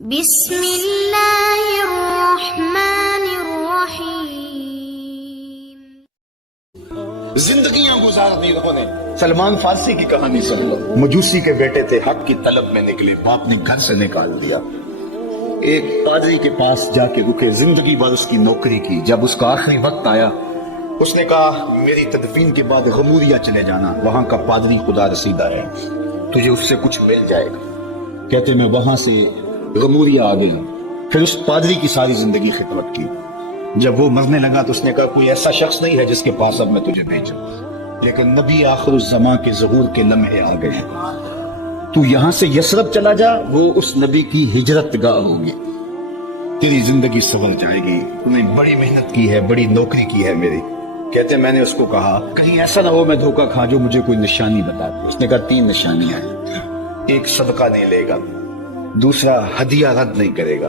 بسم اللہ الرحمن الرحیم۔ زندگیاں گزار دی انہوں نے۔ سلمان فارسی کی کہانی سن لو۔ مجوسی کے بیٹے تھے، حق کی طلب میں نکلے، باپ نے گھر سے نکال دیا، ایک پادری کے پاس جا کے رکے، زندگی بھر اس کی نوکری کی۔ جب اس کا آخری وقت آیا، اس نے کہا میری تدفین کے بعد غموریا چلے جانا، وہاں کا پادری خدا رسیدہ ہے، تجھے اس سے کچھ مل جائے گا۔ کہتے میں وہاں سے غموریا آ گیا، پھر اس پادری کی ساری زندگی خدمت کی۔ جب وہ مرنے لگا تو اس نے کہا کوئی ایسا شخص نہیں ہے جس کے پاس اب میں تجھے بھیجوں، لیکن نبی آخر الزمان کے ظہور کے لمحے آ گئے، تو یہاں سے یثرب چلا جا، وہ اس نبی کی ہجرت گاہ ہوگی، تیری زندگی سنور جائے گی، تو نے بڑی محنت کی ہے، بڑی نوکری کی ہے میری۔ کہتے میں نے اس کو کہا کہیں ایسا نہ ہو میں دھوکہ کھا جو مجھے کوئی نشانی بتا دے۔ اس نے کہا 3 نشانیاں ہیں، ایک صدقہ نہیں لے گا، دوسرا ہدیہ رد نہیں کرے گا،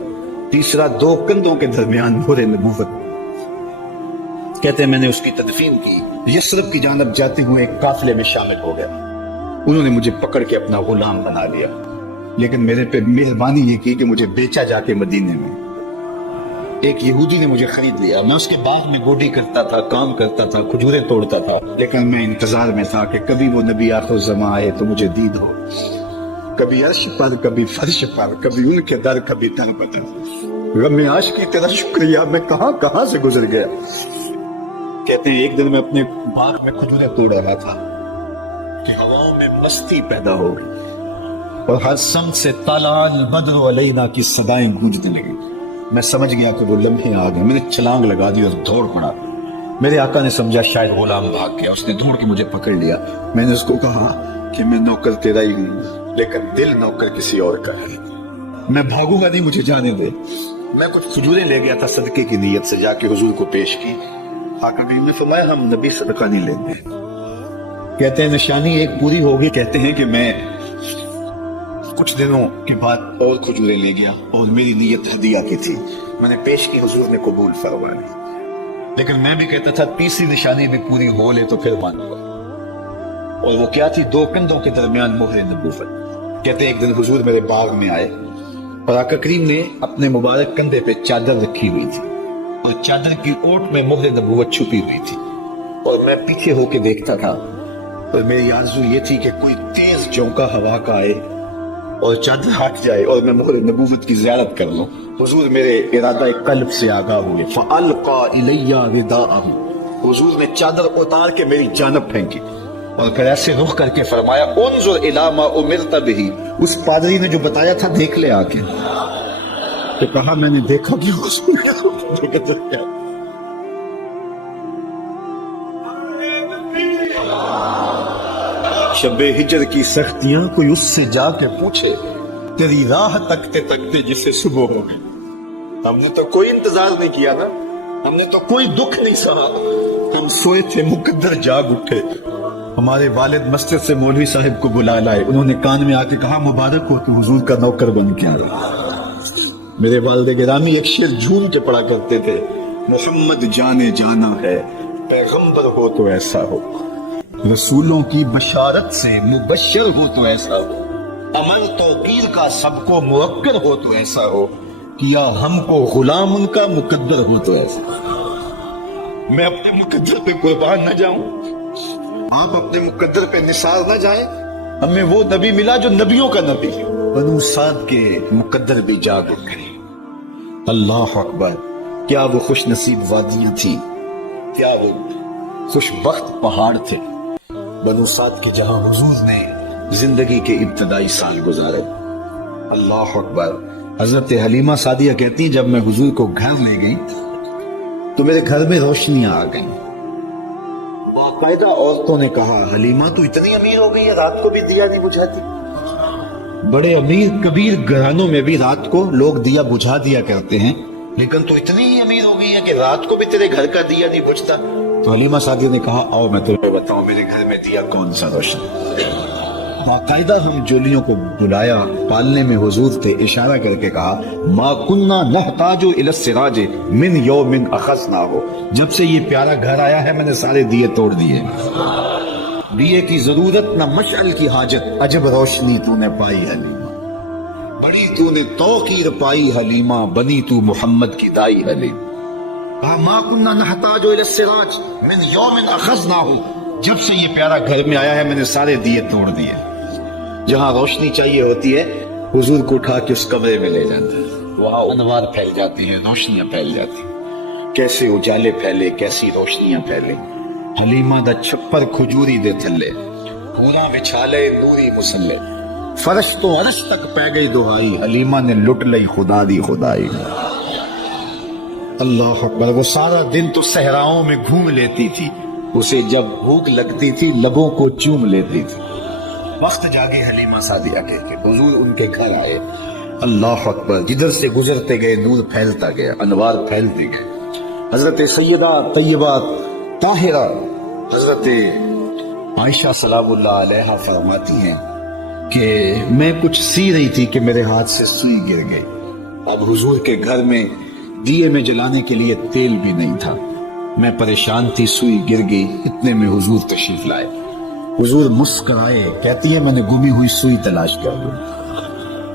تیسرا 2 کندھوں کے درمیان مہر نبوت۔ کہتے ہیں میں نے اس کی تدفین کی، یثرب کی جانب جاتے ہوئے ایک قافلے میں شامل ہو گیا، انہوں نے مجھے پکڑ کے اپنا غلام بنا لیا، لیکن میرے پہ مہربانی یہ کی کہ مجھے بیچا جا کے مدینے میں۔ ایک یہودی نے مجھے خرید لیا، میں اس کے باغ میں گوڈی کرتا تھا، کام کرتا تھا، کھجورے توڑتا تھا، لیکن میں انتظار میں تھا کہ کبھی وہ نبی آخر الزمان آئے تو مجھے دید ہو، کبھی عرش پر، کبھی فرش پر، کبھی ان کے در، کبھی در بدر۔ غم عاشقی تیرا شکریہ، میں کہاں کہاں سے گزر گیا۔ کہتے ہیں ایک دن میں اپنے باغ میں کھجورے توڑ رہا تھا کہ ہواؤں میں مستی پیدا ہو گئی اور ہر سمت سے طلع البدر علینا کی صدائیں گونجنے لگی۔ میں سمجھ گیا کہ وہ لمحے آ گئے، میں نے چھلانگ لگا دی اور دوڑ پڑا۔ میرے آقا نے سمجھا شاید غلام بھاگ گیا، اس نے دوڑ کے مجھے پکڑ لیا۔ میں نے اس کو کہا کہ میں نوکر تیرا ہی ہوں، لیکن دل نوکر کسی اور کا ہے، میں بھاگوں گا نہیں، مجھے جانے دے۔ میں کچھ کھجورے لے گیا تھا صدقے کی نیت سے، جا کے حضور کو پیش کی۔ آقا کریم نے فرمایا ہم نبی صدقہ نہیں لیتے۔ کہتے ہیں نشانی ایک پوری ہوگی، کہتے ہیں کہ میں کچھ دنوں کے بعد اور کھجورے لے گیا اور میری نیت ہدیہ کی تھی، میں نے پیش کی، حضور نے قبول فرما لی، لیکن میں بھی کہتا تھا تیسری نشانی بھی پوری ہو لے تو پھر مانوں گا، اور وہ کیا تھی؟ 2 کندھوں کے درمیان مہر نبوت۔ کہتے ہیں ایک دن حضور میرے باغ میں آئے اور آقا کریم نے اپنے مبارک کندھے پہ چادر رکھی ہوئی تھی اور چادر کی اوٹ میں مہر نبوت چھپی ہوئی تھی، اور میں پیچھے ہو کے دیکھتا تھا، اور میری آرزو یہ تھی کہ کوئی تیز جھونکا ہوا کا آئے اور چادر ہٹ جائے اور میں مہر نبوت کی زیارت کر لوں۔ حضور میرے ارادہ قلب سے آگاہ ہوئے، فَأَلْقَى إِلَيَّ رِدَاءَهُ، حضور نے چادر اتار کے میری جانب پھینکی اور پھر ایسے رخ کر کے فرمایا انظر الی ما امرت بہ، اس پادری نے جو بتایا تھا دیکھ لے آ کے۔ تو کہا میں نے دیکھا کہ حضور شب ہجر کی سختیاں کوئی اس سے جا کے پوچھے، تیری راہ تکتے تکتے جسے صبح ہو گئی۔ ہم نے تو کوئی انتظار نہیں کیا نا، ہم نے تو کوئی دکھ نہیں سہا، ہم سوئے تھے مقدر جاگ اٹھے۔ ہمارے والد مسجد سے مولوی صاحب کو بلا لائے، انہوں نے کان میں آ کے کہا مبارک ہو تو حضور کا نوکر بن کے آیا۔ میرے والد گرامی ایک شعر جھوم کے پڑھا کرتے تھے، محمد جانے جانا ہے، پیغمبر ہو تو ایسا ہو، رسولوں کی بشارت سے مبشر ہو تو ایسا ہو، عمل توقیر کا سب کو موکر ہو تو ایسا ہو، کیا ہم کو غلام ان کا مقدر ہو تو ایسا ہو۔ میں اپنے مقدر پہ قربان نہ جاؤں، آپ اپنے مقدر پہ نثار نہ جائیں، ہمیں وہ نبی ملا جو نبیوں کا نبی، بنو سعد کے مقدر بھی جاگ اٹھے۔ اللہ اکبر، کیا وہ خوش نصیب وادیاں تھی، کیا وہ خوش بخت پہاڑ تھے بنو سعد کے، جہاں حضور نے زندگی کے ابتدائی سال گزارے۔ اللہ اکبر۔ حضرت حلیمہ سعدیہ کہتی ہیں جب میں حضور کو گھر لے گئی تو میرے گھر میں روشنیاں آ گئیں، باقاعدہ عورتوں نے کہا حلیمہ تو اتنی امیر ہو گئی ہے رات کو بھی دیا نہیں بجھاتی۔ بڑے امیر کبیر گھرانوں میں بھی رات کو لوگ دیا بجھا دیا کرتے ہیں، لیکن تو اتنی ہی امیر ہو گئی ہے کہ رات کو بھی تیرے گھر کا دیا نہیں بجھتا۔ تو حلیمہ سعدیہ نے کہا آؤ میں تمہیں بتاؤں میرے گھر میں دیا کون سا روشن۔ باقاعدہ ہم جولیوں کو بلایا، پالنے میں حضور تھے، اشارہ کر کے کہا ما کننا نحتاج الی السراج من یوم اخذناہ، جب سے یہ پیارا گھر آیا ہے میں نے سارے دیے توڑ دیے، دیے کی ضرورت نہ مشعل کی حاجت، عجب روشنی تو نے پائی حلیمہ۔ بڑی بڑی تو نے توقیر پائی حلیمہ، بنی تو محمد کی دائی حلیم۔ ما کننا نحتاج الی السراج من یوم اخذناہ، جب سے یہ پیارا گھر میں آیا ہے میں نے سارے دیے توڑ دیے۔ جہاں روشنی چاہیے ہوتی ہے حضور کو اٹھا کے اس کمرے میں لے جاتا ہے، وہاں انوار پھیل جاتی ہیں، روشنیاں پھیل جاتی ہیں، کیسے اجالے پھیلے، کیسی روشنیاں پھیلے۔ حلیمہ دا چھپر کھجوری دے تھلے، پورا بچھالے نوری مسلے، فرش تو عرش تک پہ گئی دہائی، حلیمہ نے لٹ لئی خدا دی خدائی۔ اللہ اکبر، وہ سارا دن تو صحراؤں میں گھوم لیتی تھی، اسے جب بھوک لگتی تھی لبوں کو چوم لیتی تھی۔ وقت جاگے حلیمہ سعدیہ کے کہ حضور ان کے گھر آئے۔ اللہ اکبر، جدھر سے گزرتے گئے نور پھیلتا گیا، انوار پھیلتے گئے۔ حضرت سیدہ طیبہ طاہرہ حضرت عائشہ سلام اللہ علیہا فرماتی ہیں کہ میں کچھ سی رہی تھی کہ میرے ہاتھ سے سوئی گر گئی۔ اب حضور کے گھر میں دیے میں جلانے کے لیے تیل بھی نہیں تھا، میں پریشان تھی، سوئی گر گئی، اتنے میں حضور تشریف لائے۔ حضور مسکرائے، کہتی ہے میں نے گمی ہوئی سوئی تلاش کر لوں۔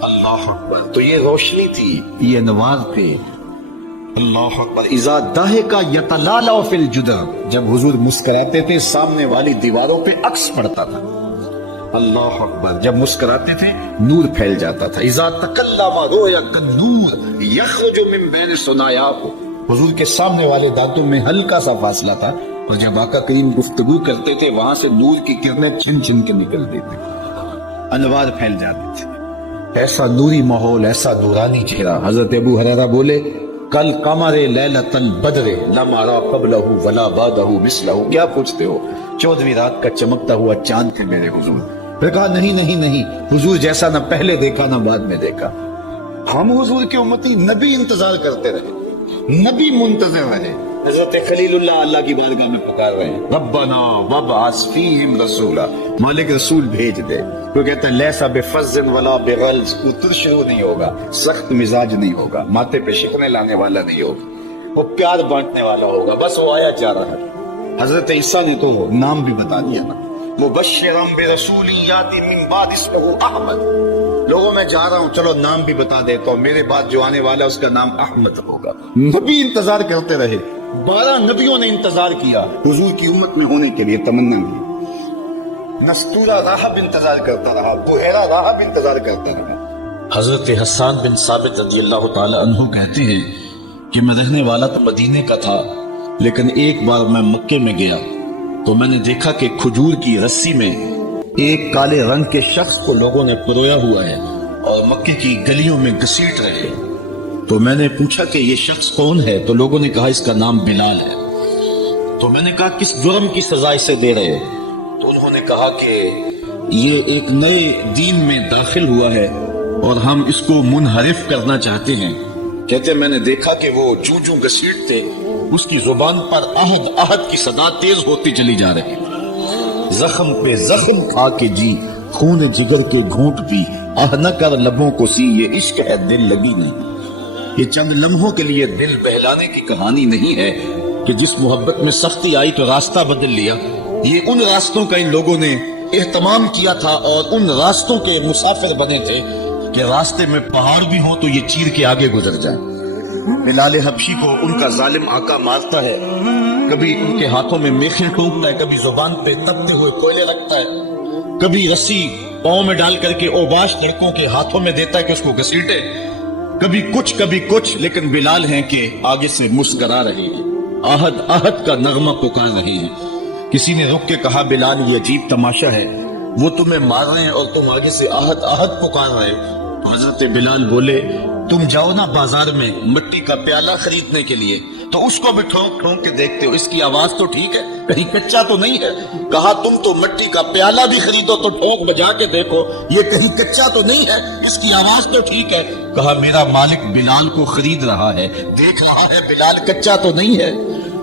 اللہ اکبر، تو یہ روشنی تھی، یہ انوار تھے۔ اللہ اکبر، اذا ضحک یتلالأ فی الجدر، جب حضور مسکراتے تھے سامنے والی دیواروں پہ عکس پڑتا تھا۔ اللہ اکبر، جب مسکراتے تھے نور پھیل جاتا تھا۔ اذا تکلم رؤیا کالنور یخرج من بین ثنایاہ، حضور کے سامنے والے دانتوں میں ہلکا سا فاصلہ تھا، اور جب آقا کریم گفتگو کرتے تھے وہاں سے نور کی کرنیں چھن چھن کے نکلتی تھی، انوار پھیل جاتے تھے۔ ایسا نوری ماحول، ایسا نورانی چہرہ۔ حضرت ابو ہریرہ بولے کل قمر لیلۃ البدر لم ارى قبلہ ولا بعدہ مثلہ، کیا پوچھتے ہو؟ 14ویں رات کا چمکتا ہوا چاند تھے میرے حضور۔ پھر کہا نہیں نہیں نہیں، حضور جیسا نہ پہلے دیکھا نہ بعد میں دیکھا۔ ہم حضور کے امتی نبی انتظار کرتے رہے، نبی منتظر رہے۔ حضرت خلیل اللہ اللہ کی بارگاہ میں پکار رہے ہیں، ربنا وابعث فیہم رسولا، مالک رسول بھیج دے۔ وہ کہتا ہے لیسا بفظ ولا بغلظ، وہ ترشرو نہیں ہوگا، سخت مزاج نہیں ہوگا، ماتھے پہ شکنے لانے والا نہیں ہوگا، وہ پیار بانٹنے والا ہوگا۔ بس وہ آیا جا رہا ہے۔ حضرت عیسیٰ نے تو نام بھی بتا دیا نا، مبشرا برسول یاتی من بعد اسمہ احمد، لوگوں میں جا رہا ہوں، چلو نام بھی بتا دیتا ہوں، میرے بعد جو آنے والا اس کا نام احمد ہوگا۔ نبی انتظار کرتے رہے، 12 نبیوں نے انتظار کیا حضور کی امت میں ہونے کے لیے، تمنا کی۔ نستورہ راہب انتظار کرتا رہا، بحیرہ راہب انتظار کرتا رہا۔ حضرت حسان بن ثابت رضی اللہ تعالی عنہ کہتے ہیں کہ میں رہنے والا تو مدینے کا تھا، لیکن ایک بار میں مکے میں گیا تو میں نے دیکھا کہ کھجور کی رسی میں ایک کالے رنگ کے شخص کو لوگوں نے پرویا ہوا ہے اور مکے کی گلیوں میں گھسیٹ رہے ہیں۔ تو میں نے پوچھا کہ یہ شخص کون ہے؟ تو لوگوں نے کہا اس کا نام بلال ہے۔ تو میں نے کہا کس جرم کی سزا اسے دے رہے ہیں؟ تو انہوں نے کہا کہ یہ ایک نئے دین میں داخل ہوا ہے اور ہم اس کو منحرف کرنا چاہتے ہیں۔ کہتے میں نے دیکھا کہ وہ چوں گھسیٹتے اس کی زبان پر عہد عہد کی صدا تیز ہوتی چلی جا رہی، زخم پہ زخم کھا کے جی، خون جگر کے گھونٹ پی، آہ نہ کر لبوں کو سی، یہ عشق ہے دل لگی نہیں۔ یہ چند لمحوں کے لیے دل بہلانے کی کہانی نہیں ہے کہ جس محبت میں سختی آئی تو راستہ بدل لیا۔ یہ ان راستوں کا ان لوگوں نے اہتمام کیا تھا اور ان راستوں کے مسافر بنے تھے کہ راستے میں پہاڑ بھی ہو تو یہ چیر کے آگے گزر جائے۔ بلال حبشی کو ان کا ظالم آقا مارتا ہے، کبھی ان کے ہاتھوں میں میخیں ٹھونکتا ہے، کبھی زبان پہ تپتے ہوئے کوئلے رکھتا ہے، کبھی رسی پاؤں میں ڈال کر کے اوباش لڑکوں کے ہاتھوں میں دیتا ہے کہ اس کو گھسیٹے، کبھی کچھ، لیکن بلال ہیں کہ آگے سے مسکرا رہے ہیں، عہد عہد کا نغمہ پکار رہے ہیں۔ کسی نے رک کے کہا بلال یہ عجیب تماشا ہے، وہ تمہیں مار رہے ہیں اور تم آگے سے عہد عہد پکار رہے ہو۔ حضرت بلال بولے تم جاؤ نا بازار میں مٹی کا پیالہ خریدنے کے لیے تو اس کو بھی ٹھونک ٹھونک کے دیکھتے ہو، اس کی آواز تو ٹھیک ہے، کہیں کچا تو نہیں ہے؟ کہا تم تو مٹی کا پیالہ بھی خریدو تو ٹھونک بجا کے دیکھو، یہ کہیں کچا تو نہیں ہے، اس کی آواز تو ٹھیک ہے۔ کہا میرا مالک بلال کو خرید رہا ہے، دیکھ رہا ہے بلال کچا تو نہیں ہے،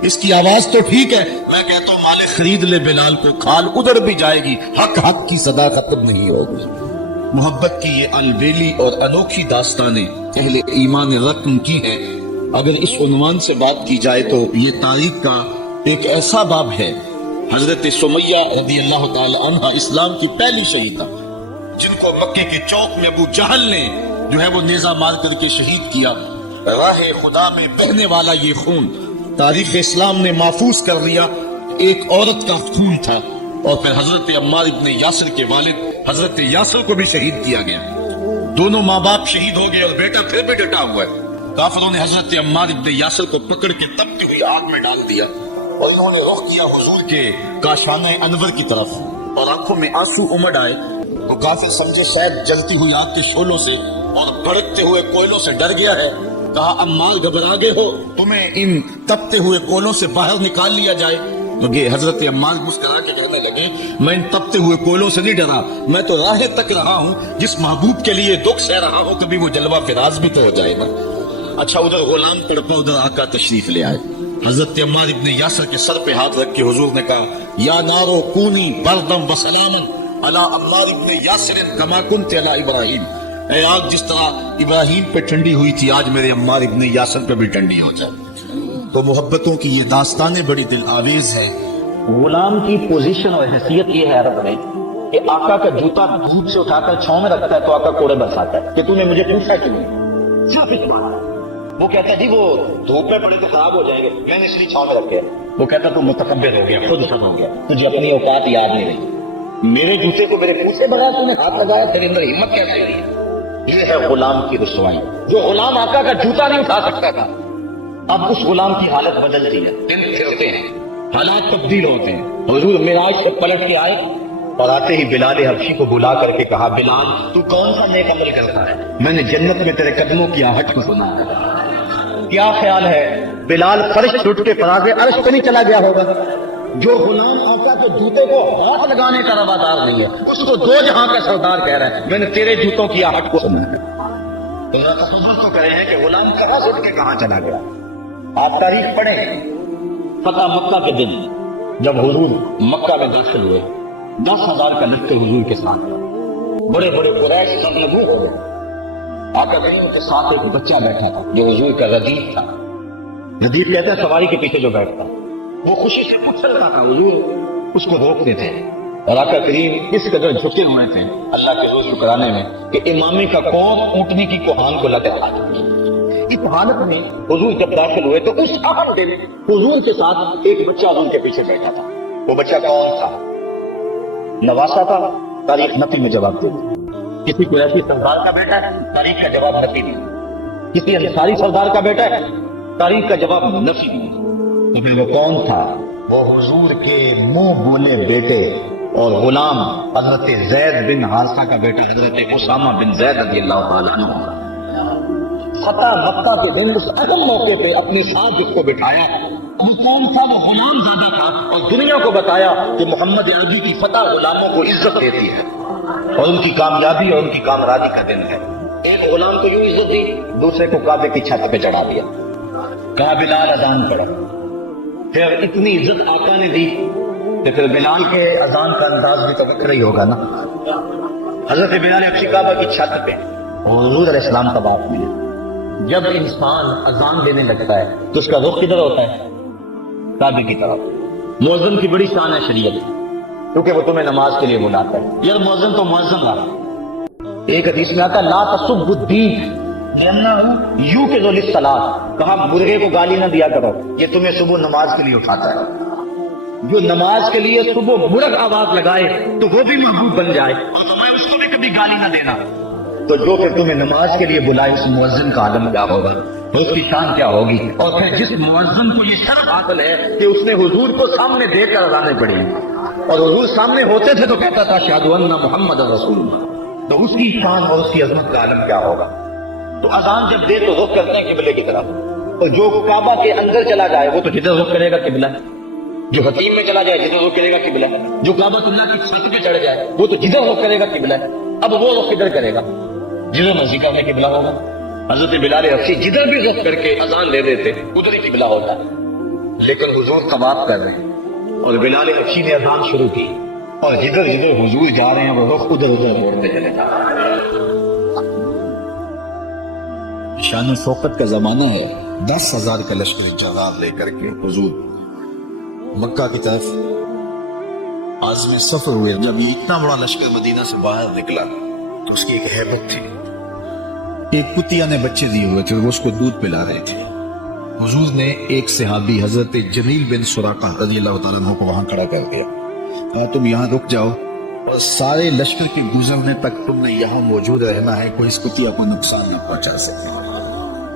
اس کی آواز تو ٹھیک ہے۔ میں کہتا ہوں مالک خرید لے بلال کو، کھال ادھر بھی جائے گی، حق حق کی صدا ختم نہیں ہوگی۔ محبت کی یہ البیلی اور انوکھی داستانیں اہل ایمان رقم کی ہیں۔ اگر اس عنوان سے بات کی جائے تو یہ تاریخ کا ایک ایسا باب ہے۔ حضرت سمیہ رضی اللہ تعالی عنہ اسلام کی پہلی شہیدہ، جن کو مکے کے چوک میں ابو جہل نے جو ہے وہ نیزہ مار کر کے شہید کیا. راہ خدا میں بہنے والا یہ خون تاریخ اسلام نے محفوظ کر لیا. ایک عورت کا خون تھا. اور پھر حضرت عمار ابن یاسر کے والد حضرت یاسر کو بھی شہید کیا گیا. دونوں ماں باپ شہید ہو گئے اور بیٹا پھر بھی ڈٹا ہوا ہے. کافروں نے حضرت عمار ابن یاسر کو پکڑ کے تپتی ہوئی آگ میں ڈال دیا اور انہوں نے رخ کیا حضور کے کاشانہ انور کی طرف اور آنکھوں میں آنسو امڑ آئے. تو کافر سمجھے شاید جلتی ہوئی آگ کے شعلوں سے اور بھڑکتے ہوئے کوئلوں سے ڈر گیا ہے. کہا عمار گھبرا گئے ہو, تمہیں ان تپتے ہوئے کوئلوں سے باہر نکال لیا جائے. مگر حضرت عمار مسکرا کے کہنے لگے میں ان تپتے ہوئے کوئلوں سے نہیں ڈرا, میں تو راہ تک رہا ہوں. جس محبوب کے لیے دکھ سہ رہا ہو کبھی وہ جلوہ فراز بھی تو ہو جائے گا. اچھا ادھر غلام تڑپا ادھر آقا تشریف لے آئے. حضرت عمار ابن یاسر کے سر پہ ہاتھ رکھ کے حضور نے کہا یا نارو کونی بردم و سلامن علی عمار ابن یاسر کما کنت علی ابراہیم. اے آگ جس طرح ابراہیم پہ ٹھنڈی ہوئی تھی آج میرے عمار ابن یاسر پہ بھی ٹھنڈی ہو جائے. تو محبتوں کی یہ داستانیں بڑی دل آویز ہے. غلام کی پوزیشن اور حیثیت یہ ہے عرب میں کہ آقا کا جوتا دھوپ سے اٹھا کر چھاؤں میں رکھتا ہے تو آقا کوڑے برساتا ہے کہ تو نے مجھے پوچھا کیوں نہیں. صرف اتنا. وہ کہتا ہے جی وہ دھوپ میں پڑے تو خراب ہو جائیں گے, میں نے اس لیے چھاؤں میں رکھے. وہ کہتا تو متکبر ہو گیا, خود خود ہو گیا, تجھے اپنی اوقات یاد نہیں رہی. میرے جوتے کو میرے منہ سے بغیر تو نے ہاتھ لگایا, تیرے اندر ہمت کیسے ہوئی. یہ ہے غلام کی رسوائی. جو غلام آقا کا جوتا نہیں اٹھا سکتا تھا اب اس غلام کی حالت بدلتی ہے. دن پھرتے ہیں, حالات تبدیل ہوتے ہیں. حضور معراج سے پلٹ کے آئے اور آتے ہی بلال حبشی کو بلا کر کے کہا بلال تو کون سا نیک عمل کرتا ہے, میں نے جنت میں تیرے قدموں کی آہٹ کو سنا. کیا خیال ہے بلال فرش چھوٹ کے فراز عرش پہ نہیں چلا گیا ہوگا. جو غلام آقا کے جوتے کو ہاتھ لگانے کا روادار نہیں ہے اس کو دو جہاں کا سردار کہہ رہا ہے میں نے تیرے جوتوں کی آہٹ کو سنا. تو کہہ رہے ہیں کہ غلام کہاں سے اٹھ کے کہاں چلا گیا. آپ تاریخ پڑھیں, فتح مکہ کے دن جب حضور مکہ میں داخل ہوئے 10,000 کا لشکر حضور کے ساتھ, بڑے بڑے قریش سرنگوں ہو گئے. آقا کریم کے ساتھ ایک بچہ بیٹھا تھا جو حضور کا ردیف تھا. ردیف کہتے ہیں سواری کے پیچھے جو بیٹھتا, وہ خوشی سے پچھل رہا تھا, حضور اس کو روکتے تھے. اور آقا کریم اس قدر جھکے ہوئے تھے اللہ کے روز شکرانے میں کہ امامی کا کون اونٹنی کی کوہان کو لتے ہاتھ. اس حالت میں حضور جب داخل ہوئے تو اس اہم دن حضور کے ساتھ ایک بچہ ان کے پیچھے بیٹھا تھا. وہ بچہ کون تھا؟ نواسا تھا. تاریخ نفی میں جواب دے. کسی قریشی سردار کا بیٹا ہے, تاریخ کا جواب نفی نہیں. کسی انصاری سردار کا بیٹا ہے, تاریخ کا جواب نفی نہیں. تو پھر وہ کون تھا؟ وہ حضور کے منہ بولے بیٹے اور غلام حضرت زید بن حارثہ کا بیٹا حضرت اسامہ بن زید رضی اللہ تعالیٰ عنہ کا. فتح مکہ کے دن اس اہم موقع پہ اپنے ساتھ اس کو بٹھایا. وہ کون تھا؟ وہ غلام زادہ تھا اور دنیا کو بتایا کہ محمد عربی کی فتح غلاموں کو عزت دیتی ہے اور ان کی کامیابی اور ان کی کامرانی کا دن ہے. ایک غلام کو یوں عزت دی, دوسرے کو کعبے کی چھت پہ چڑھا دیا, کہا بلال اذان پڑھو. پھر اتنی عزت آقا نے دی کہ پھر بلال کے اذان کا انداز بھی تو وکر ہی ہوگا نا. حضرت بلال حبشی کعبہ کی چھت پہ اور حضور علیہ السلام کا باپ ملے. جب انسان اذان دینے لگتا ہے تو اس کا رخ کدھر ہوتا ہے؟ کعبے کی طرف. مؤذن کی بڑی شان ہے شریعت کیونکہ وہ تمہیں نماز کے لیے بلاتا ہے. یار مؤذن تو مؤذن رہا. ایک حدیث میں آتا ہے لا تسب الدین یوں کہ ذل الصلاۃ, کہا مرغے کو گالی نہ دیا کرو, یہ تمہیں صبح نماز کے لیے اٹھاتا ہے. جو نماز کے لیے صبح مرغ آواز لگائے تو وہ بھی محبوب بن جائے اور تمہیں اس کو بھی کبھی گالی نہ دینا. تو جو پھر تمہیں نماز کے لیے بلائے اس مؤذن کا عالم کیا ہوگا, اس کی شان کیا ہوگی. اور پھر جس مؤذن کو یہ شرف حاصل ہے کہ اس نے حضور کو سامنے دیکھ کر اذانیں پڑھی اور حضور سامنے ہوتے تھے تو کہتا تھا اشہد ان محمد رسول اللہ, تو اس کی شان اور اس کی عظمت کا عالم کیا ہوگا. تو اذان جب دے تو رخ کرتے ہیں قبلے کی طرف, اور جو کعبہ کے اندر چلا جائے وہ تو جدھر رخ کرے گا قبلہ, جو حتیم میں چلا جائے جدھر رخ کرے گا قبلہ, جو کعبہ اللہ کی چھت پہ چڑھ جائے وہ تو جدھر رخ کرے گا قبلہ. اب وہ رخ کدھر کرے گا؟ جدھر مرضی کا اپنے قبلہ ہوگا. حضرت بلال حبشی جدھر بھی رخ کر کے اذان لے دیتے ادھر ہی قبلہ ہوتا ہے. لیکن حضور طواف کر رہے ہیں اور بلال حبشی نے اذان شروع کی اور جدھر جدھر حضور جا رہے ہیں وہ رخ ادھر ادھر موڑتے چلے جا رہے ہیں. شان و شوکت کا زمانہ ہے. 10,000 کا لشکر جواب لے کر کے حضور مکہ کی طرف عازم سفر ہوئے. جب یہ اتنا بڑا لشکر مدینہ سے باہر نکلا تو اس کی ایک ہیبت تھی. ایک کتیا نے بچے دیے ہوئے تھے، وہ اس کو دودھ پلا رہے تھے۔ حضور نے ایک صحابی حضرت جمیل بن سراقہ رضی اللہ تعالیٰ عنہ کو وہاں کھڑا کر دیا، کہا تم یہاں رک جاؤ اور سارے لشکر کے گزرنے تک تم نے یہاں موجود رہنا ہے، کوئی اس کتیا کو نقصان نہ پہنچا سکے۔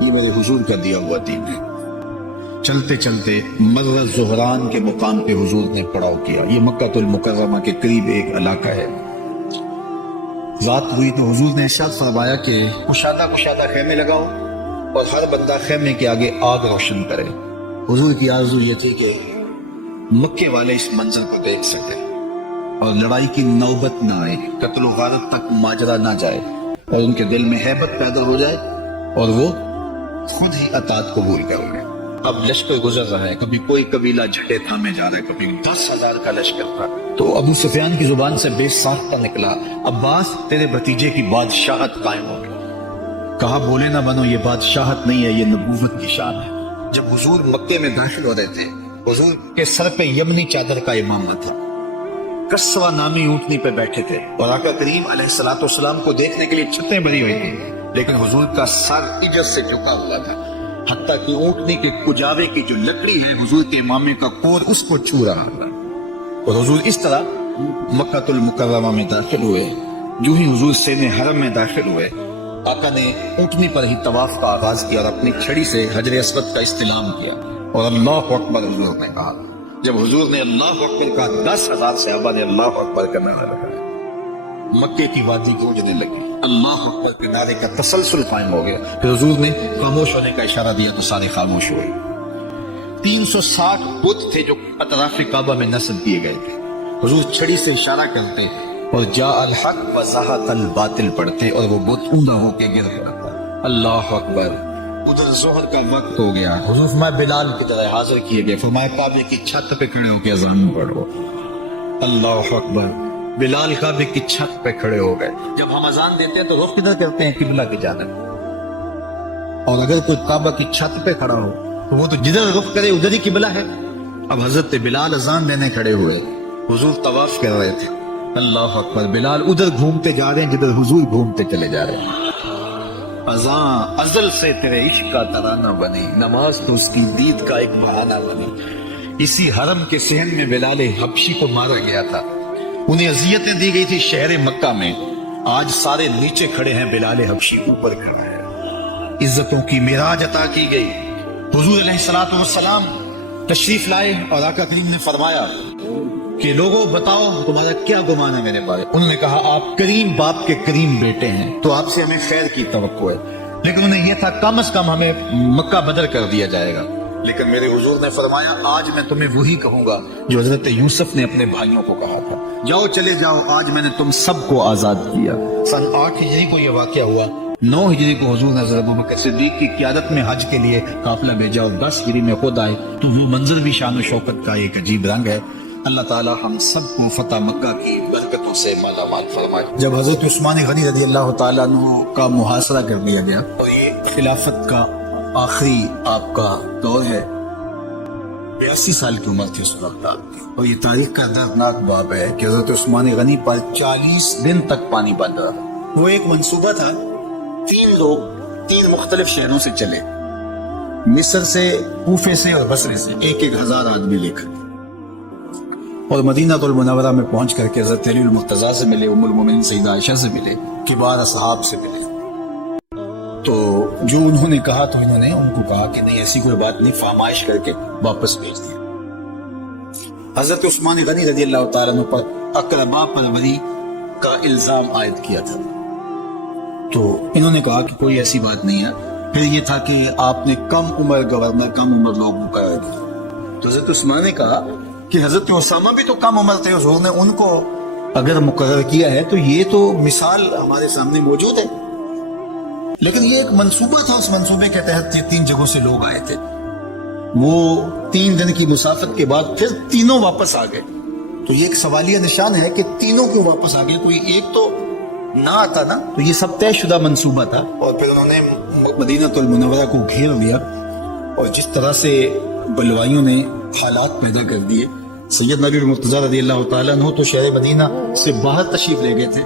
یہ میرے حضور کا دیا ہوا دین ہے۔ چلتے چلتے مرہ زہران کے مقام پہ حضور نے پڑاؤ کیا۔ یہ مکہ المکرمہ کے قریب ایک علاقہ ہے۔ رات ہوئی تو حضور نے ارشاد فرمایا کہ کشادہ کشادہ خیمے لگاؤ اور ہر بندہ خیمے کے آگے آگ روشن کرے۔ حضور کی آرزو یہ تھی کہ مکے والے اس منظر کو دیکھ سکے اور لڑائی کی نوبت نہ آئے، قتل و غارت تک ماجرا نہ جائے اور ان کے دل میں ہیبت پیدا ہو جائے اور وہ خود ہی اطاعت قبول کر لیں۔ اب لشکر گزر رہا ہے، کبھی کوئی قبیلہ جھٹے تھامے جا رہا ہے، کبھی 10,000 کا لشکر تھا۔ تو ابو سفیان کی زبان سے بے ساختہ نکلا، عباس تیرے بھتیجے کی بادشاہت قائم ہوگی۔ کہا بولے نہ بنو، یہ بادشاہت نہیں ہے، یہ نبوت کی شان ہے۔ جب حضور مکے میں داخل ہو رہے تھے، حضور کے سر پہ یمنی چادر کا امامہ تھا، کسوہ نامی اونٹنی پہ بیٹھے تھے اور آقا کریم علیہ الصلوۃ والسلام کو دیکھنے کے لیے چھتیں بھری ہوئی تھی، لیکن حضور کا سر عجز سے جھکا ہوا تھا، حتیٰ کہ اونٹنی کے کجاوے کی جو لکڑی ہے حضور کے امامے کا کور اس کو چھو رہا تھا۔ اور حضور اس طرح مکہ المکرمہ میں داخل ہوئے۔ جو ہی حضور سین حرم میں داخل ہوئے، آقا نے اونٹنی پر ہی طواف کا آغاز کیا اور اپنی چھڑی سے حجر اسود کا استلام کیا اور اللہ اکبر حضور نے کہا۔ جب حضور نے اللہ اکبر کہا، 10,000 صحابہ نے اللہ اکبر کا نعرہ لگایا، مکے کی وادی گونجنے لگی، اللہ اکبر کے نعرے کا تسلسل قائم ہو گیا۔ پھر حضور نے خاموش ہونے کا اشارہ دیا تو سارے خاموش ہوئے۔ 360 بت تھے جو اطراف کعبہ میں نصب کیے گئے تھے۔ حضور چھڑی سے اشارہ کرتے اور جاء الحق وزہق الباطل پڑھتے اور وہ بت اوندا ہو کے گر پڑتا۔ اللہ اکبر۔ ادھر ظہر کا وقت ہو گیا، حضور فرمایا بلال کی طرح حاضر کیے گئے، فرمایا کعبے کی چھت پہ کھڑے ہو کے اذان پڑھو۔ اللہ اکبر۔ بلال کعبے کی چھت پہ کھڑے ہو گئے۔ جب ہم اذان دیتے ہیں تو رخ کدھر کرتے ہیں؟ قبلہ کی جانب۔ اور اگر کوئی کعبہ کی چھت پہ کھڑا ہو تو وہ تو جدھر رخ کرے ادھر ہی قبلہ ہے۔ اب حضرت بلال اذان دینے کھڑے ہوئے، حضور طواف کر رہے تھے۔ اللہ اکبر۔ بلال ادھر گھومتے جا رہے ہیں جدھر حضور گھومتے چلے جا رہے ہیں۔ اذان ازل سے تیرے عشق کا ترانہ بنی، نماز تو اس کی دید کا ایک بہانہ بنی۔ اسی حرم کے صحن میں بلال حبشی کو مارا گیا تھا، انہیں اذیتیں دی گئی تھی شہر مکہ میں۔ آج سارے نیچے کھڑے ہیں، بلال حبشی اوپر کھڑا ہے۔ عزتوں کی معراج عطا کی گئی۔ حضور علیہ الصلوۃ والسلام تشریف لائے اور آقا کریم نے فرمایا کہ لوگوں بتاؤ تمہارا کیا گمان ہے میرے بارے۔ انہوں نے کہا آپ کریم باپ کے کریم بیٹے ہیں تو آپ سے ہمیں خیر کی توقع ہے، لیکن انہیں یہ تھا کم از کم ہمیں مکہ بدر کر دیا جائے گا۔ لیکن میرے حضور نے فرمایا آج میں تمہیں وہی کہوں گا جو حضرت یوسف نے اپنے بھائیوں کو کہا تھا، جاؤ چلے جاؤ، آج میں نے تم سب کو آزاد کیا۔ سن 8 ہجری کو یہ واقعہ ہوا۔ 9 ہجری کو حضور نے حضرت ابوبکر صدیق کی قیادت میں حج کے لیے قافلہ بھیجا اور 10 ہجری میں خود آئے، تو وہ منظر بھی شان و شوکت کا ایک عجیب رنگ ہے۔ اللہ تعالی ہم سب کو فتح مکہ کی برکتوں سے مالا مال فرمائے۔ جب حضرت عثمان غنی رضی اللہ تعالیٰ عنہ کا محاصرہ کر لیا گیا اور یہ خلافت کا آخری آپ کا دور ہے، 82 سال کی عمر تھی اس وقت آپ کی، اور یہ تاریخ کا دردناک باب ہے کہ حضرت عثمان غنی پر 40 دن تک پانی بند رہا۔ وہ ایک منصوبہ تھا، 3 لوگ 3 مختلف شہروں سے چلے، مصر سے، کوفے سے اور بصرے سے، 1,000 آدمی لے کر، اور مدینہ المنورہ میں پہنچ کر کے حضرت علی المرتضیٰ سے ملے، ام المومنین سیدہ عائشہ سے ملے، کبار اصحاب سے ملے۔ تو جو انہوں نے کہا تو انہوں نے ان کو کہا کہ نہیں ایسی کوئی بات نہیں، فرمائش کر کے واپس بھیج دیا۔ حضرت عثمان غنی رضی اللہ تعالیٰ عنہ پر اقربا پروری کا الزام عائد کیا تھا، تو انہوں نے کہا کہ کوئی ایسی بات نہیں ہے۔ پھر یہ تھا کہ آپ نے کم عمر گورنر، کم عمر لوگ مقرر کیے، تو حضرت عثمان نے کہا کہ حضرت اسامہ بھی تو کم عمر تھے، حضور نے ان کو اگر مقرر کیا ہے تو یہ تو مثال ہمارے سامنے موجود ہے، لیکن یہ ایک منصوبہ تھا، اس منصوبے کے تحت یہ 3 جگہوں سے لوگ آئے تھے۔ وہ 3 دن کی مسافت کے بعد پھر تینوں واپس آ گئے، تو یہ ایک سوالیہ نشان ہے کہ تینوں کیوں واپس آ گئے، کوئی ایک تو نہ آتا نا، تو یہ سب طے شدہ منصوبہ تھا۔ اور پھر انہوں نے مدینہ المنورہ کو گھیر لیا، اور جس طرح سے بلوائیوں نے حالات پیدا کر دیے، سید نبی المرتضیٰ رضی اللہ تعالیٰ عنہ تو شہر مدینہ سے باہر تشریف لے گئے تھے،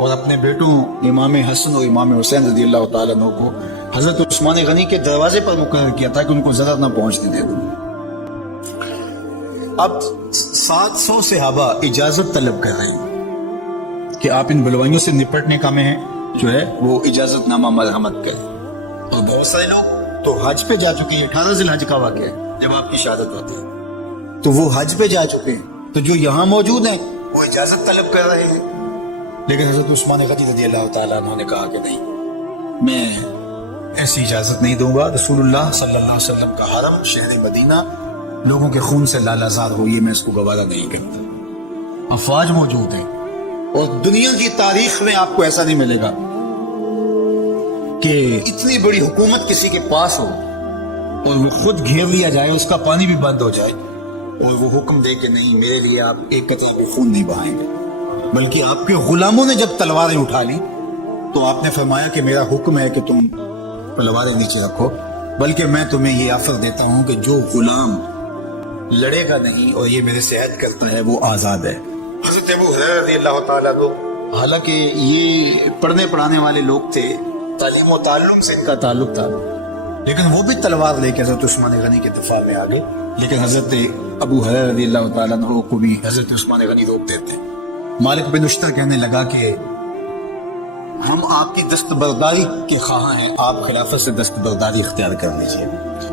اور اپنے بیٹوں امام حسن اور امام حسین رضی اللہ تعالیٰ عنہ کو حضرت عثمان غنی کے دروازے پر مقرر کیا تھا کہ ان کو ضرر نہ پہنچنے دے دوں. اب 700 صحابہ اجازت طلب کر رہے ہیں کہ آپ ان بلوائیوں سے نپٹنے کا میں جو ہے وہ اجازت نامہ مرحمت کریں. اور بہت سارے لوگ تو حج پہ جا چکے ہیں. 18 ذی الحج کا واقعہ ہے جب آپ کی شہادت ہوتی ہے, تو وہ حج پہ جا چکے ہیں, تو جو یہاں موجود ہیں وہ اجازت طلب کر رہے ہیں. لیکن حضرت عثمان غنی رضی اللہ تعالیٰ عنہ نے کہا کہ نہیں, میں ایسی اجازت نہیں دوں گا. رسول اللہ صلی اللہ علیہ وسلم کا حرم شہر مدینہ لوگوں کے خون سے لالازار ہو, یہ میں اس کو گوارا نہیں کرتا. افواج موجود ہیں اور دنیا کی تاریخ میں آپ کو ایسا نہیں ملے گا کہ اتنی بڑی حکومت کسی کے پاس ہو اور وہ خود گھیر لیا جائے, اس کا پانی بھی بند ہو جائے اور وہ حکم دے کہ نہیں میرے لیے آپ ایک قطرہ بھی خون نہیں بہائیں گے. بلکہ آپ کے غلاموں نے جب تلواریں اٹھا لی تو آپ نے فرمایا کہ میرا حکم ہے کہ تم تلواریں نیچے رکھو, بلکہ میں تمہیں یہ آفر دیتا ہوں کہ جو غلام لڑے گا نہیں اور یہ میرے سے عہد کرتا ہے وہ آزاد ہے. حضرت ابو ہریرہ رضی اللہ تعالیٰ عنہ, حالانکہ یہ پڑھنے پڑھانے والے لوگ تھے, تعلیم و تعلم سے ان کا تعلق تھا, لیکن وہ بھی تلوار لے کے حضرت عثمان غنی کے دفاع میں آگے. لیکن حضرت ابو ہریرہ رضی اللہ تعالیٰ عنہ کو بھی حضرت عثمان غنی روک دیتے. مالک بن اشتر کہنے لگا کہ ہم آپ کی دستبرداری کے خواہاں ہیں, آپ خلافت سے دستبرداری اختیار کر لیجئے.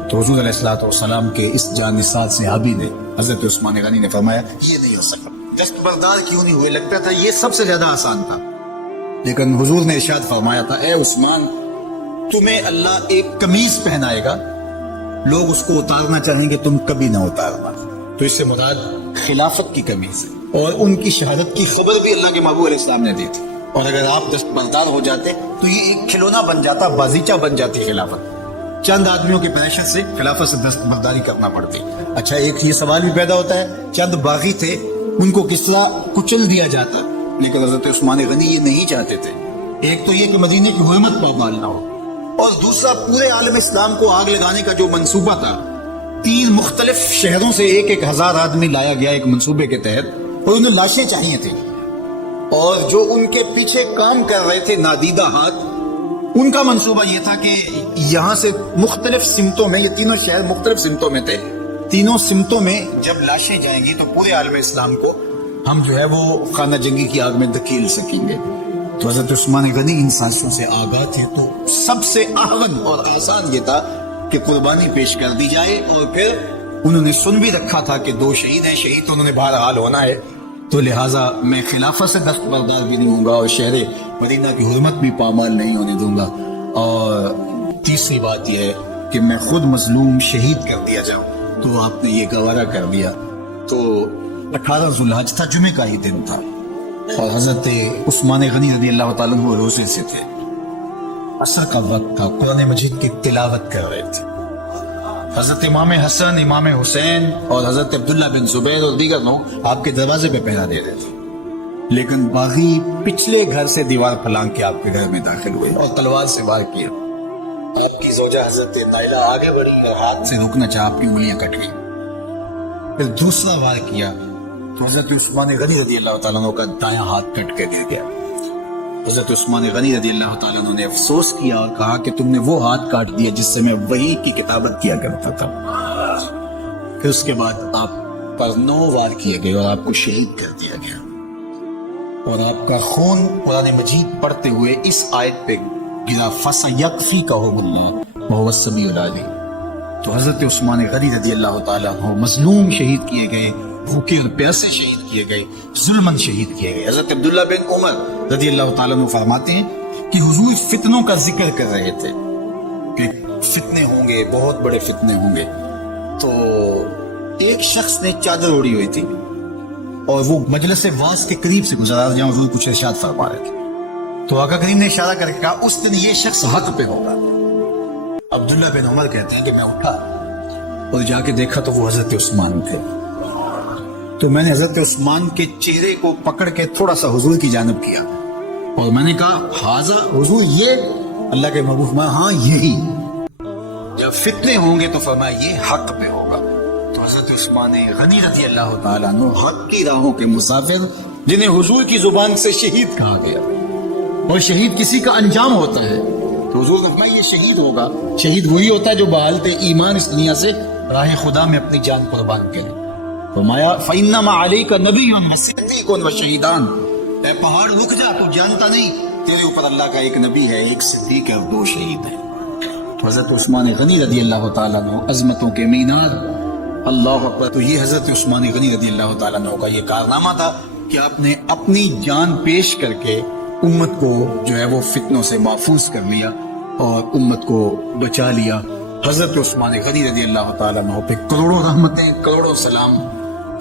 تو حضور علیہ الصلوۃ والسلام کے اس جانثال صحابی نے حضرت عثمان غنی نے فرمایا یہ نہیں ہو سکتا. دستبردار کیوں نہیں ہوئے؟ لگتا تھا یہ سب سے زیادہ آسان تھا. لیکن حضور نے ارشاد فرمایا تھا اے عثمان, تمہیں اللہ ایک قمیض پہنائے گا, لوگ اس کو اتارنا چاہیں گے, تم کبھی نہ اتارنا. تو اس سے مراد خلافت کی قمیض ہے, اور ان کی شہادت کی خبر بھی اللہ کے محبوب علیہ السلام نے دی تھی. اور اگر آپ دستبردار ہو جاتے تو یہ ایک کھلونا بن جاتا, بازیچہ بن جاتی خلافت. چند آدمیوں کے پریشر سے خلافت سے دستبرداری کرنا پڑتی. اچھا ایک یہ سوال بھی پیدا ہوتا ہے, چند باغی تھے, ان کو کس طرح کچل دیا جاتا؟ لیکن حضرت عثمان غنی یہ نہیں چاہتے تھے. ایک تو یہ کہ مدینے کی حرمت پامال نہ ہو, اور دوسرا پورے عالم اسلام کو آگ لگانے کا جو منصوبہ تھا, 3 مختلف شہروں سے 1,000 آدمی لایا گیا ایک منصوبے کے تحت, اور انہیں لاشیں چاہیے تھیں. اور جو ان کے پیچھے کام کر رہے تھے نادیدہ ہاتھ, ان کا منصوبہ یہ تھا کہ یہاں سے مختلف سمتوں میں, یہ تینوں شہر مختلف سمتوں میں تھے, تینوں سمتوں میں جب لاشیں جائیں گی تو پورے عالم اسلام کو ہم جو ہے وہ خانہ جنگی کی آگ میں دھکیل سکیں گے. تو حضرت عثمان غنی ان سازشوں سے آگاہ تھے, تو سب سے اہون اور آسان یہ تھا کہ قربانی پیش کر دی جائے. اور پھر انہوں نے سن بھی رکھا تھا کہ 2 شہید ہیں, شہید تو انہوں نے بہرحال ہونا ہے, تو لہٰذا میں خلافت سے دستبردار بھی نہیں ہوں گا اور شہر مدینہ کی حرمت بھی پامال نہیں ہونے دوں گا. اور تیسری بات یہ ہے کہ میں خود مظلوم شہید کر دیا جاؤں. تو آپ نے یہ گوارا کر دیا. تو 18 ذی الحج تھا, جمعے کا ہی دن تھا, اور حضرت عثمان غنی رضی اللہ تعالیٰ عنہ روزے سے تھے. عصر کا وقت تھا, قرآن مجید کی تلاوت کر رہے تھے. حضرت امام حسن, امام حسین اور حضرت عبداللہ بن زبیر اور دیگر لوگ آپ کے دروازے پہ پہرا دے رہے تھے. لیکن باغی پچھلے گھر سے دیوار پھلانگ کے آپ کے گھر میں داخل ہوئے اور تلوار سے وار کیا. آپ کی زوجہ حضرت نائلہ آگے بڑھی اور ہاتھ سے روکنا چاہا, آپ کی انگلیاں کٹ گئی. پھر دوسرا وار کیا تو حضرت عثمان غنی رضی اللہ تعالیٰ عنہ کا دایاں ہاتھ کٹ کے دیا گیا. حضرت عثمان غنی رضی اللہ تعالیٰ عنہ نے افسوس کیا اور کہا کہ تم نے وہ ہاتھ کاٹ دیا جس سے میں وحی کی کتابت کیا کرتا تھا. پھر اس کے بعد آپ پر 9 وار کیے گئے اور آپ کو شہید کر دیا گیا, اور آپ کا خون قرآن مجید پڑھتے ہوئے اس آیت پہ گرا, فَسَيَكْفِيكَهُمُ اللَّهُ وَهُوَ السَّمِيعُ الْعَلِيمُ. تو حضرت عثمان غنی رضی اللہ تعالیٰ عنہ مظلوم شہید کیے گئے, بھوکے اور پیاسے شہید کیے گئے, ظلمن شہید کیے گئے. حضرت عبداللہ بن عمر رضی اللہ تعالیٰ عنہ فرماتے ہیں کہ حضور فتنوں کا ذکر کر رہے تھے کہ فتنے ہوں گے, بہت بڑے فتنے ہوں گے. تو ایک شخص نے چادر اوڑی ہوئی تھی اور وہ مجلس واعظ کے قریب سے گزرا جہاں حضور کچھ ارشاد فرما رہے تھے. تو آقا کریم نے اشارہ کر کے کہا اس دن یہ شخص حق پہ ہوگا. عبداللہ بن عمر کہتے ہیں کہ میں اٹھا اور جا کے دیکھا تو وہ حضرت عثمان تھے. تو میں نے حضرت عثمان کے چہرے کو پکڑ کے تھوڑا سا حضور کی جانب کیا اور میں نے کہا حاضر حضور, یہ اللہ کے محبوب میں, ہاں یہی. جب فتنے ہوں گے تو فرمایا یہ حق پہ ہوگا. تو حضرت عثمان غنی رضی اللہ تعالیٰ عنہ حق کی راہوں کے مسافر, جنہیں حضور کی زبان سے شہید کہا گیا, اور شہید کسی کا انجام ہوتا ہے. تو حضور نے فرمایا یہ شہید ہوگا. شہید وہی ہوتا ہے جو بحالت ایمان اس دنیا سے راہ خدا میں اپنی جان قربان کرے. فرمایا فَإِنَّمَا عَلَيْكَ نَبِيٌّ وَصِدِّيقٌ وَشَهِيدَانِ. اے پہاڑ رک جا، تو جانتا نہیں تیرے اوپر اللہ کا ایک نبی ہے، ایک صدیق ہے اور 2 شہید ہیں. تو حضرت عثمان غنی رضی اللہ تعالیٰ عنہ عظمتوں کے مینار، اللہ اکبر. تو یہ حضرت عثمان غنی رضی اللہ تعالیٰ عنہ کا یہ کارنامہ تھا کہ آپ نے اپنی جان پیش کر کے امت کو جو ہے وہ فتنوں سے محفوظ کر لیا اور امت کو بچا لیا. حضرت عثمان غنی رضی اللہ تعالیٰ عنہ پہ کروڑوں رحمتیں، کروڑوں سلام.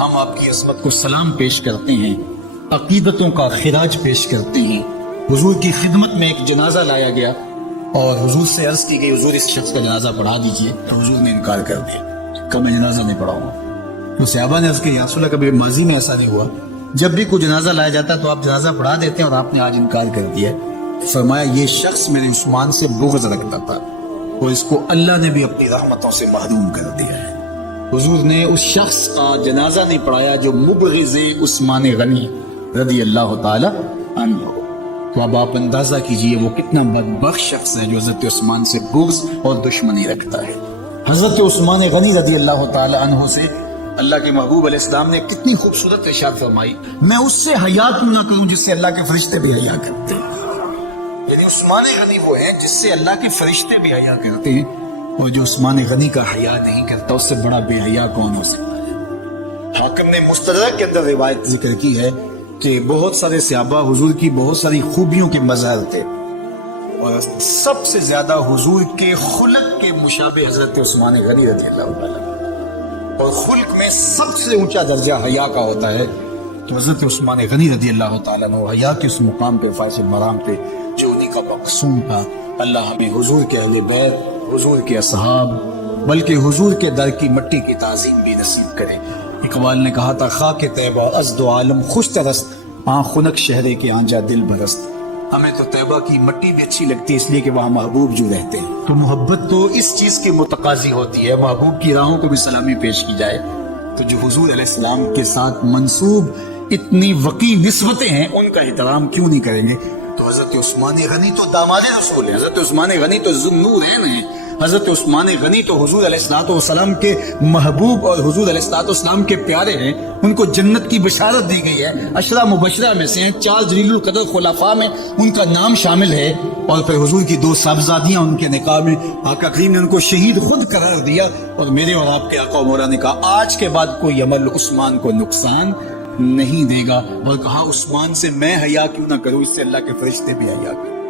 ہم آپ کی عظمت کو سلام پیش کرتے ہیں، عقیدتوں کا خراج پیش کرتے ہیں. حضور کی خدمت میں ایک جنازہ لایا گیا اور حضور سے عرض کی گئی حضور اس شخص کا جنازہ پڑھا دیجئے. تو حضور نے انکار کر دیا کہ میں جنازہ نہیں پڑھاؤں گا. تو صحابہ نے عرض کیا یا رسول اللہ کبھی ماضی میں ایسا نہیں ہوا جب بھی کوئی جنازہ لایا جاتا تو آپ جنازہ پڑھا دیتے ہیں اور آپ نے آج انکار کر دیا. فرمایا یہ شخص میرے عثمان سے بغض رکھتا تھا اور اس کو اللہ نے بھی اپنی رحمتوں سے محروم کر دیا ہے. حضور نے اس شخص کا جنازہ نہیں پڑھایا جو مبغض عثمان غنی رضی اللہ تعالی عنہ. تو اب آپ اندازہ کیجئے وہ کتنا بدبخت شخص ہے جو حضرت عثمان سے بغض اور دشمنی رکھتا ہے. حضرت عثمان غنی رضی اللہ تعالی عنہ سے اللہ کے محبوب علیہ السلام نے کتنی خوبصورت ارشاد فرمائی، میں اس سے حیا کیوں نہ کروں جس سے اللہ کے فرشتے بھی حیا کرتے ہیں. یعنی عثمان غنی وہ ہیں جس سے اللہ کے فرشتے بھی حیا کرتے ہیں، اور جو عثمان غنی کا حیا نہیں کرتا اس سے بڑا بے حیا کون ہو سکتا ہے. حاکم نے مستدرک کے اندر روایت ذکر کی ہے کہ بہت سارے صحابہ حضور کی بہت ساری خوبیوں کے مظہر تھے اور سب سے زیادہ حضور کے خلق کے مشابہ حضرت عثمان غنی رضی اللہ عنہ، اور خلق میں سب سے اونچا درجہ حیا کا ہوتا ہے. تو حضرت عثمان غنی رضی اللہ تعالیٰ عنہ حیا کے اس مقام پہ فائز المرام پہ جو انہی کا مقصوم تھا. اللہ ہمیں حضور کے اہل بیت، حضور کے اصحاب، بلکہ حضور کے در کی مٹی کی تعظیم بھی نصیب کرے. اقبال نے کہا تھا خاک طیبہ ازد و عالم خوش ترست، آن خنک شہرے کے آنجا دل برست. ہمیں تو طیبہ کی مٹی بھی اچھی لگتی ہے اس لیے کہ وہاں محبوب جو رہتے ہیں. تو محبت تو اس چیز کی متقاضی ہوتی ہے، محبوب کی راہوں کو بھی سلامی پیش کی جائے. تو جو حضور علیہ السلام کے ساتھ منسوب اتنی وقی نسبتیں ہیں ان کا احترام کیوں نہیں کریں گے. تو حضرت عثمان غنی تو داماد رسول ہے، حضرت عثمان غنی تو ذو النورین ہیں. حضرت عثمان غنی تو حضور علیہ الصلوۃ والسلام کے محبوب اور حضور علیہ الصلوۃ والسلام کے پیارے ہیں. ان کو جنت کی بشارت دی گئی ہے، عشرہ مبشرہ میں سے ہیں، 4 جلیل القدر خلفاء میں ان کا نام شامل ہے. اور پھر حضور کی 2 صاحبزادیاں ان کے نکاح میں آقا کریم نے ان کو شہید خود قرار دیا. اور میرے اور آپ کے آقا و مولا نے کہا آج کے بعد کوئی عمل عثمان کو نقصان نہیں دے گا، اور کہا عثمان سے میں حیا کیوں نہ کروں، اس سے اللہ کے فرشتے بھی حیا کریں.